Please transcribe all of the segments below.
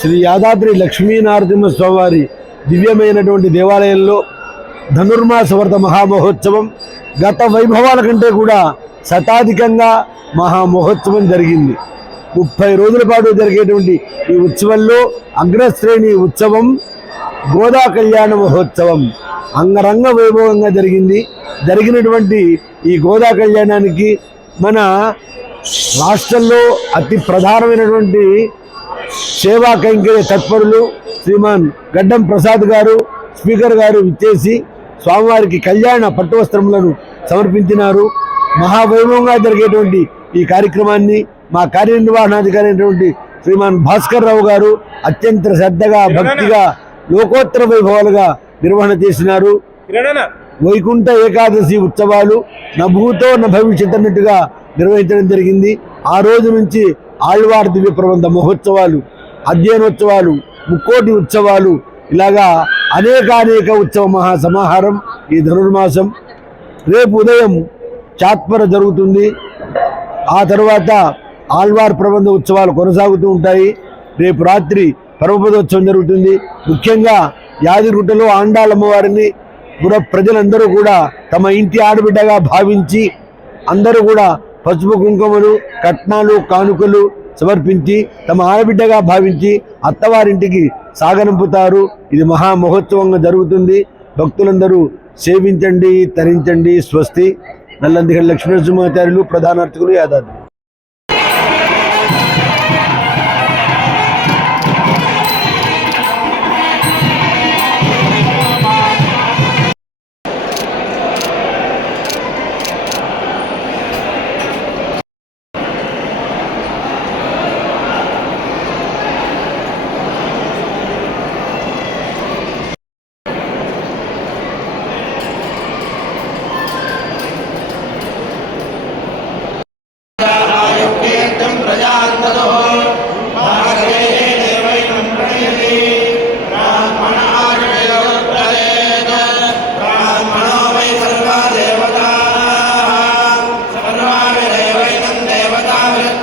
శ్రీ యాదాద్రి లక్ష్మీనారసింహస్వామివారి దివ్యమైనటువంటి దేవాలయంలో ధనుర్మాస వ్రత మహామహోత్సవం గత వైభవాల కంటే కూడా శతాధికంగా మహామహోత్సవం జరిగింది. ముప్పై రోజుల పాటు జరిగేటువంటి ఈ ఉత్సవంలో అగ్రశ్రేణి ఉత్సవం గోదా కళ్యాణ మహోత్సవం అంగరంగ వైభవంగా జరిగింది. జరిగినటువంటి ఈ గోదా కళ్యాణానికి మన రాష్ట్రంలో అతి ప్రధానమైనటువంటి సేవా కైంకర్య తత్పరులు శ్రీమాన్ గడ్డం ప్రసాద్ గారు స్పీకర్ గారు ఇచ్చేసి స్వామివారికి కళ్యాణ పట్టు వస్త్రములను సమర్పించినారు. మహావైభవంగా జరిగేటువంటి ఈ కార్యక్రమాన్ని మా కార్యనిర్వహణాధికారి అయినటువంటి శ్రీమాన్ భాస్కర్ రావు గారు అత్యంత శ్రద్ధగా భక్తిగా లోకోత్తర వైభవాలుగా నిర్వహణ చేసినారు. వైకుంఠ ఏకాదశి ఉత్సవాలు నభూతో న భవిష్యత్ అన్నట్టుగా నిర్వహించడం జరిగింది. ఆ రోజు నుంచి ఆళ్వార్ దివ్య ప్రబంధ మహోత్సవాలు అధ్యయనోత్సవాలు ముక్కోటి ఉత్సవాలు ఇలాగా అనేకానేక ఉత్సవ మహా సమాహారం ఈ ధనుర్మాసం. రేపు ఉదయం చాత్పర జరుగుతుంది. ఆ తర్వాత ఆళ్వార్ ప్రబంధ ఉత్సవాలు కొనసాగుతూ ఉంటాయి. రేపు రాత్రి పరమపదోత్సవం జరుగుతుంది. ముఖ్యంగా యాదిగుట్టలో ఆండాలమ్మవారిని ప్రజలందరూ కూడా తమ ఇంటి ఆడబిడ్డగా భావించి అందరూ కూడా పసుపు కుంకుమలు కట్నాలు కానుకలు సమర్పించి తమ ఆడబిడ్డగా భావించి అత్తవారింటికి సాగనంపుతారు. ఇది మహా మహోత్సవంగా జరుగుతుంది. భక్తులందరూ సేవించండి తరించండి స్వస్తి. నల్లందిగల లక్ష్మీనరసింహాచార్యులు ప్రధాన అర్చకులు యాదాద్రి.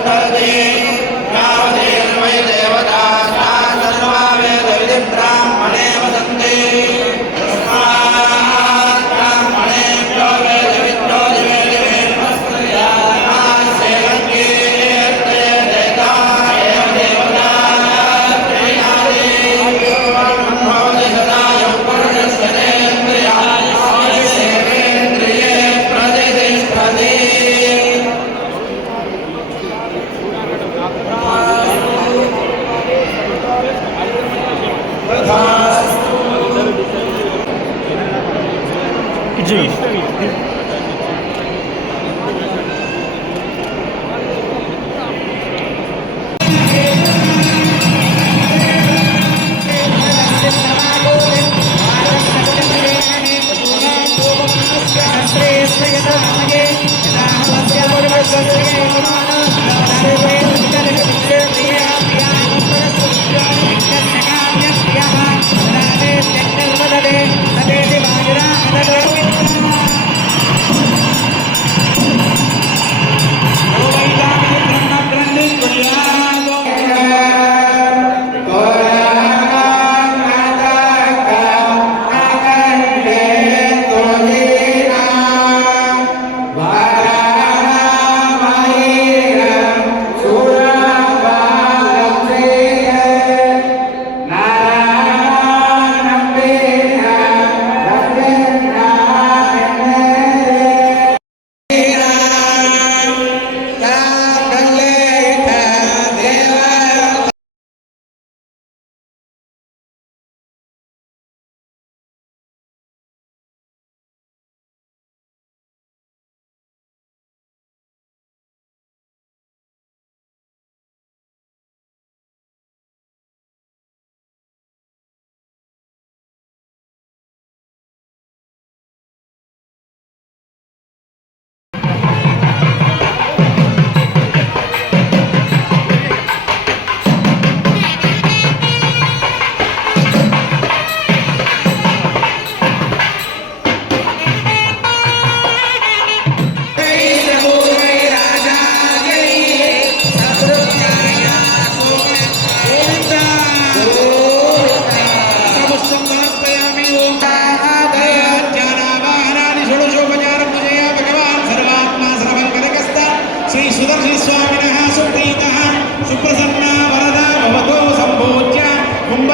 भगवते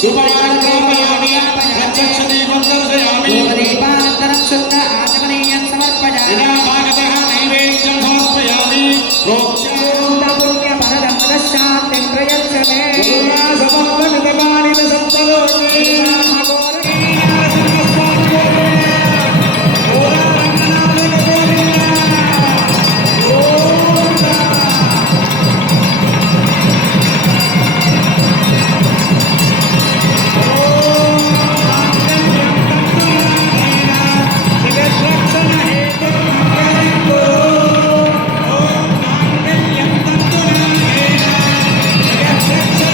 ధూపమాగ్రహయామి ప్రత్యక్ష దీపం దర్శయామి దీపానంతరం